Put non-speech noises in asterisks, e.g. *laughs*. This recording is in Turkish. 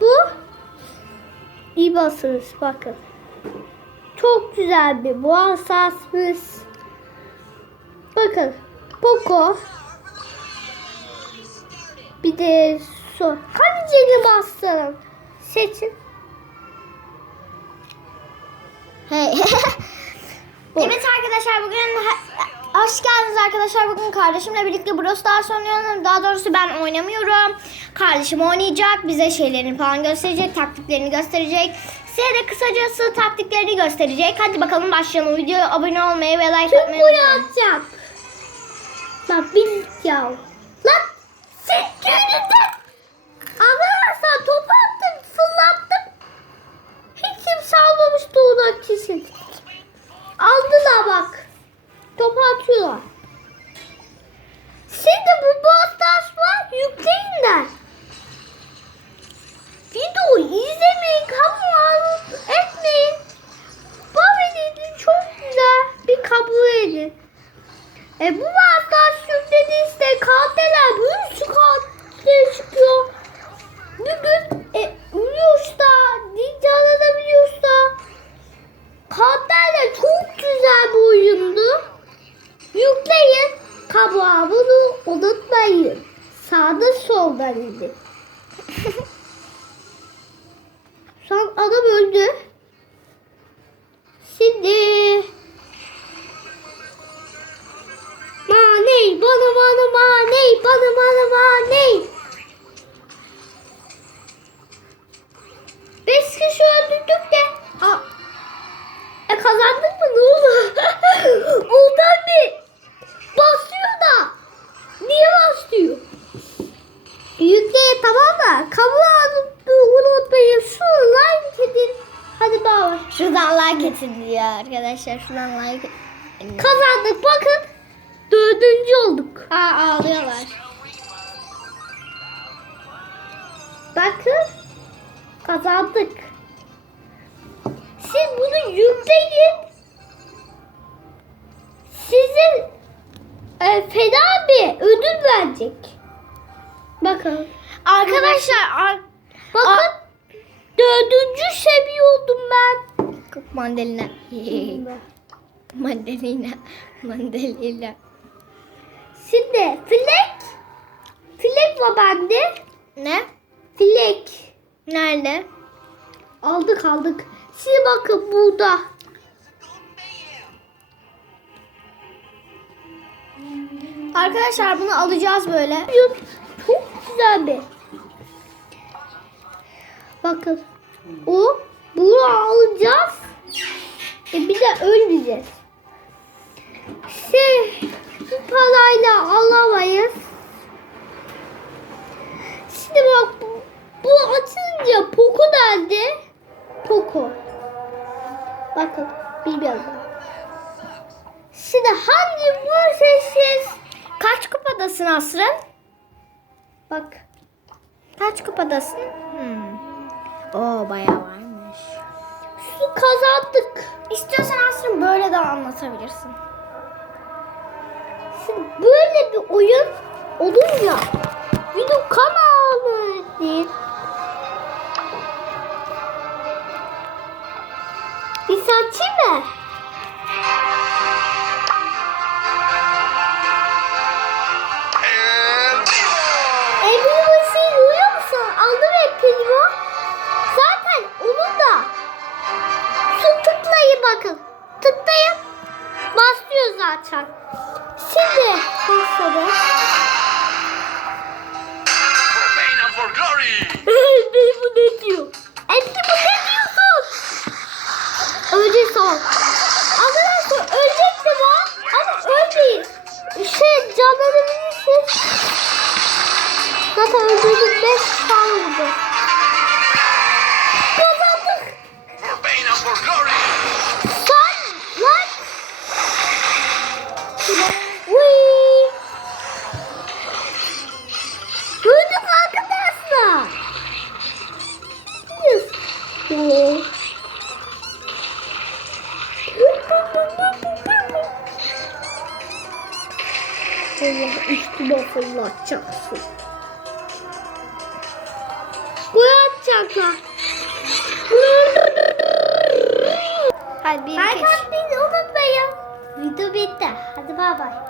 Bu iyi basınız bakın. Çok güzel bir bu asasımız. Bakın Poco. Bir de su. Hadi yeni bastırın. Seçin. Hey. *laughs* evet arkadaşlar bugün hoş geldiniz arkadaşlar. Bugün kardeşimle birlikte Brawl Stars oynuyorum. Daha doğrusu ben oynamıyorum. Kardeşim oynayacak. Bize şeylerini falan gösterecek. Taktiklerini gösterecek. Size de kısacası taktiklerini gösterecek. Hadi bakalım başlayalım. Videoya abone olmayı ve like Tüm atmayı unutmayın. atacağım. Bak bir ya. Lan sen yüzünden. Arkadaşlar topu attım fırlattım. Hiç kimse almamıştı ona kesin. Aldılar bak. Topu atıyorlar. Şimdi bu Bostas var yükleyin de. Videoyu izlemeyin, kabul etmeyin. Bu videoyu çok güzel bir kabul edin. E bu vatandaş yükledi işte kateler bir sürü katil çıkıyor. Bugün e, Ulyus'ta, Ninja'da Ulyus'ta Kateler çok güzel bir oyundu. Yükleyin. Kabuğa bunu unutmayın. Sağda solda dedi. *laughs* An adam öldü. Şimdi Kabul alıp unutmayın. Şu like edin. Hadi bay. Şuradan like getir diyor arkadaşlar. Şuradan like Kazandık bakın. Dördüncü olduk. Aa ağlıyorlar. Bakın kazandık. Siz bunu yükleyin. Sizin e, fena bir ödül verecek. Bakın. Arkadaşlar ar- Bakın. Dördüncü seviye oldum ben. mandalina. *laughs* mandalina. Mandalina. Şimdi Flek. Flek var bende. Ne? Flek. Nerede? Aldık aldık. Şimdi bakın burada. Arkadaşlar bunu alacağız böyle. Çok güzel bir. Bakın. O bunu alacağız. E bir de ölmeyeceğiz. Şey, bu parayla alamayız. Şimdi bak bu, bu açınca Poco nerede? Poco. Bakın bilmiyorum. Şimdi hangi bu seçeceğiz? Kaç kupadasın Asrın? Bak. Kaç kupadasın? Oo bayağı varmış. Şu kazandık. İstiyorsan Asrın böyle de anlatabilirsin. Şimdi böyle bir oyun olunca video kanalı değil. Bir saatçi mi? Zaten. Şimdi for glory! Ebru bu ne diyor? Ebru bu ne diyorsun? Ölecek son. Allah üstüme fırlatacaksın. Dakika. Hadi bir atmayı unutmayın. Video bitti. Hadi bay bay.